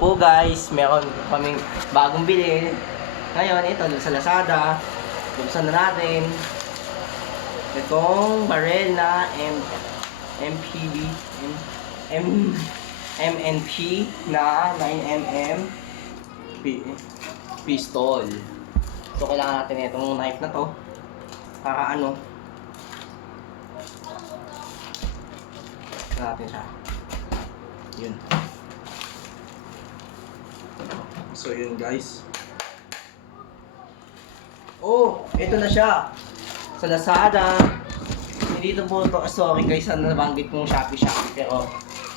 po guys, meron kaming bagong bili. Ngayon, ito sa Lazada. Buksan na natin. Itong barel na MPB MNP na 9mm pistol. So kailangan natin itong knife na to para ano natin siya. Yun. So yun guys. Oh, ito na siya. Sa Lazada. Hindi ito po ito. Sorry guys, nabanggit kong Shopee. Pero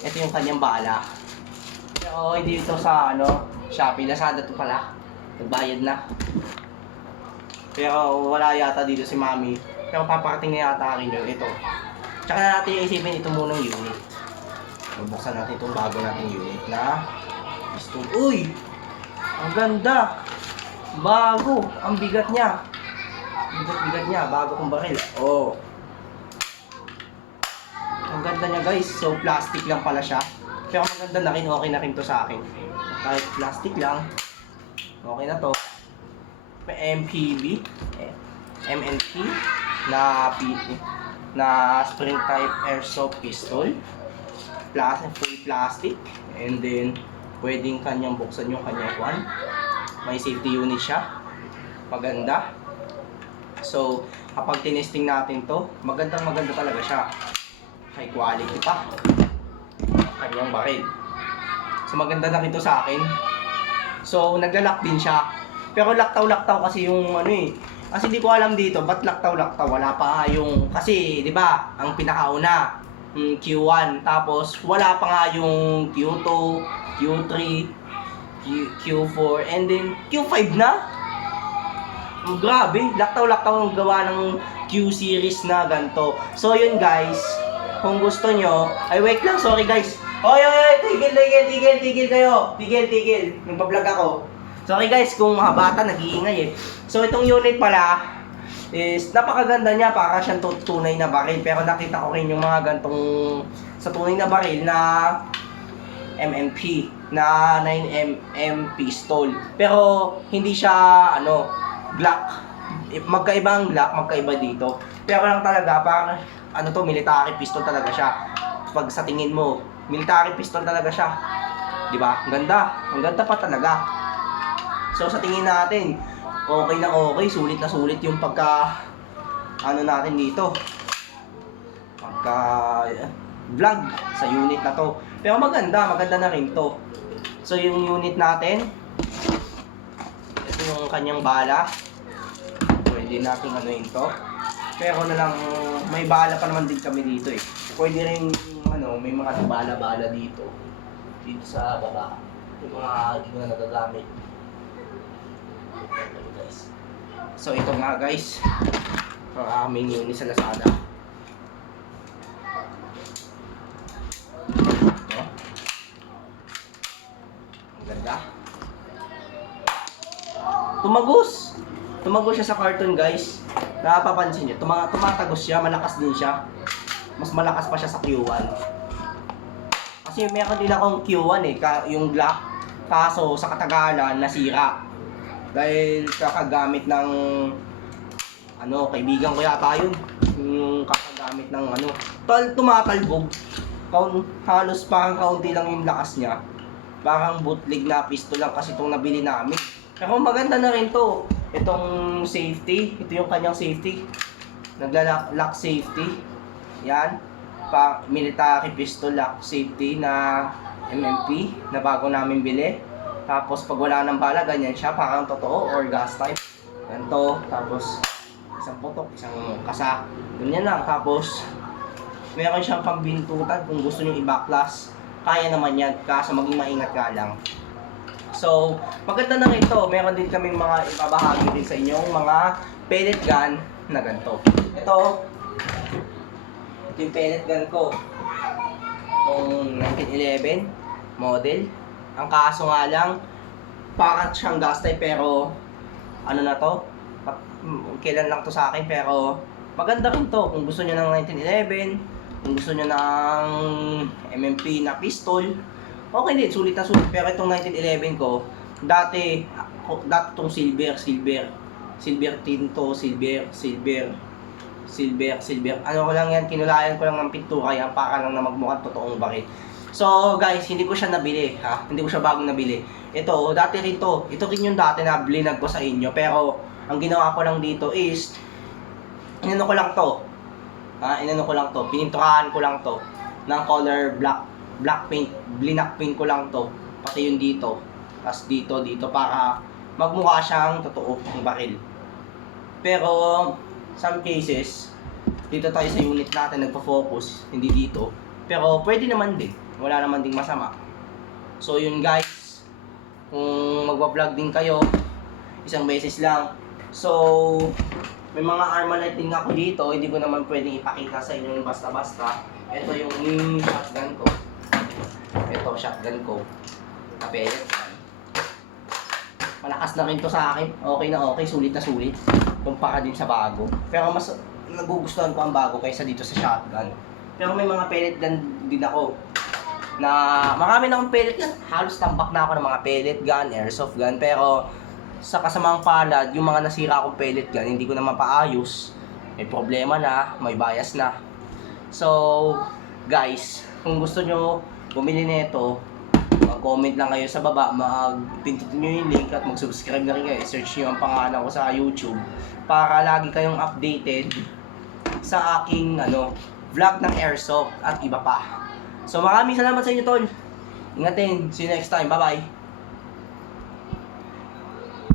ito yung kanyang bala. Pero hindi ito sa Shopee. Lazada to pala. Nagbayad na. Pero wala yata dito si Mami. Pero paparating na yata rin yun. Ito. Tsaka na natin isipin ito munang unit. Bubuksan natin itong bago nating unit na pistol. Uy! Ang ganda! Bago! Ang bigat niya. Bigat niya. Bago kong baril. Oh. Ang ganda niya guys. So plastic lang pala siya. Pero maganda na rin. Okay na rin to sa akin. Kahit plastic lang. Okay na to. MPB. MNP. Na spring type airsoft pistol. Full plastic. And then pwedeng kanyang buksan yung kanyang one. May safety unit siya. Maganda. So, kapag tinesting natin to, maganda talaga siya. High quality pa. Kanyang baril. So, maganda na rin to sa akin. So, naglalak din siya. Pero laktaw kasi yung Kasi di ko alam dito, ba't laktaw? Wala pa yung, kasi, di ba, ang pinakauna, Q1, tapos wala pa nga yung Q2, Q3, Q4, and then Q5 na. Grabe, laktaw ang gawa ng Q series na ganito. So yun guys, kung gusto nyo, ay wait lang, sorry guys. Oy, tigil kayo. Tigil. Nagpa-vlog ako. Sorry guys, kung mga bata nag-iingay eh. So itong unit pala is napakaganda niya, para siyang tunay na baril. Pero nakita ko rin yung mga gantong sa tunay na baril na MMP na 9mm pistol. Pero hindi siya Glock. Magkaiba ang Glock, magkaiba dito. Pero lang talaga parang military pistol talaga siya. Pag sa tingin mo, military pistol talaga siya. 'Di ba? Ang ganda pa talaga. So sa tingin natin, okay na okay, sulit na sulit yung pagka natin dito. Pagka vlog sa unit na to. Pero maganda na rin to. So yung unit natin, ito yung kanyang bala. Pwede natin to. Pero may bala pa naman din kami dito eh. Pwede rin may mga bala dito. Dito sa baba. Yung mga hindi ko na nagagamit. So ito nga guys, ang aming unit sa Lazada. Ang ganda. Tumagos siya sa carton guys. Napapansin nyo, tumatagos siya, malakas din siya. Mas malakas pa siya sa Q1. Kasi meron din akong Q1 yung Glock. Kaso sa katagalan nasira. Dahil kakagamit ng kaibigan ko yata yun. Yung kakagamit ng tumatalbog. Halos parang kaunti lang yung lakas niya. Parang bootleg na pistol lang kasi itong nabili namin. Pero maganda na rin to. Itong safety, ito yung kanyang safety. Nagla-lock safety. Yan. Military pistol lock safety na MMP na bago namin bili. Tapos pag wala ng bala, ganyan siya, parang totoo or gas type. Ganito, tapos isang putok, isang kasa. Ganyan lang. Tapos meron siyang pambintutan kung gusto niyo i-backlash. Kaya naman yan, kaso maging maingat ka lang. So, maganda na ito. Meron din kaming mga ipabahagi din sa inyong mga pellet gun na ganito. Ito yung pellet gun ko. Itong 1911 model. Ang kaso nga lang, parang siyang gas type pero kailan lang to sa akin, pero maganda rin to kung gusto niyo ng 1911, kung gusto niyo ng MMP na pistol, Okay din, sulit na sulit. Pero itong 1911 ko, dati itong silver tinto, silver. Ano ko lang yan, kinulayan ko lang ng pintura yan para lang na magmukhang totoong baril. So guys, hindi ko siya nabili, ha? Hindi ko siya bagong nabili. Ito, dati rin to. Ito rin yung dati na blinag ko sa inyo. Pero, ang ginawa ko lang dito is, inano ko lang to. Pininturahan ko lang to ng color black paint, blinak paint ko lang to, pati yung dito, tas dito para magmukha siyang totoo ng baril. Pero some cases dito tayo sa unit natin nagpo-focus, hindi dito, pero pwede naman din, wala naman ding masama. So yun guys, kung magwa-vlog din kayo, isang beses lang. So may mga Armalite din ako dito, hindi ko naman pwedeng ipakita sa inyo basta-basta. Ito yung shotgun ko. Ito, shotgun ko. Pellet gun. Malakas na rin to sa akin. Okay na okay, sulit na sulit. Kumpara din sa bago. Pero mas nagugustuhan ko ang bago kaysa dito sa shotgun. Pero may mga pellet gun din ako. Na marami na akong pellet gun. Halos tambak na ako ng mga pellet gun, airsoft gun. Pero sa kasamang palad, yung mga nasira akong pellet gun, hindi ko na mapaayos. May problema na, may bias na. So, guys, kung gusto nyo bumili nito, mag-comment lang kayo sa baba, mag-pindutin nyo yung link at mag-subscribe na rin kayo. Search nyo ang pangalan ko sa YouTube para lagi kayong updated sa aking vlog ng airsoft at iba pa. So, maraming salamat sa inyo, tol. Ingatin. See you next time. Bye-bye.